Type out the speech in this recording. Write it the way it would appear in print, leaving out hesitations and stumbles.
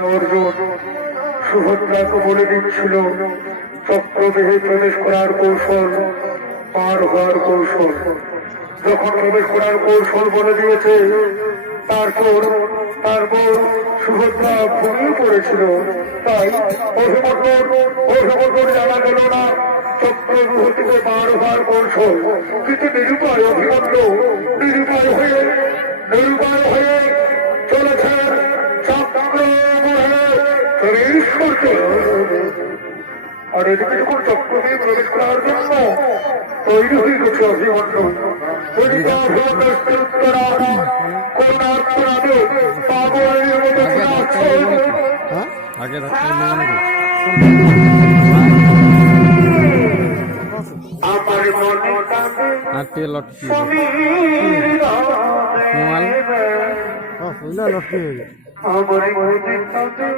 অর্জুন সুভদ্রাকে বলে দিচ্ছিল চক্রদেহে প্রবেশ করার কৌশল, পার হওয়ার কৌশল। যখন প্রবেশ করার কৌশল বলে দিয়েছে, তারপর সুভদ্রা ঘুমিয়ে পড়েছিল। তাই অভিমন্যুর জানা গেল না চক্রব্যূহ থেকে পার হওয়ার কৌশল। কিন্তু নিরুপায় অভিমন্যু নিরুপায় হয়ে চলেছেন আর এদিকে যখন চক্র দিয়ে প্রবেশ করার জন্য তৈরি হয়ে গেছে অভিমন্যু। এদিকে অভিমন্যু করুণার্থনাদে পাগলের মতো আগে আমার আটে লটকি মনে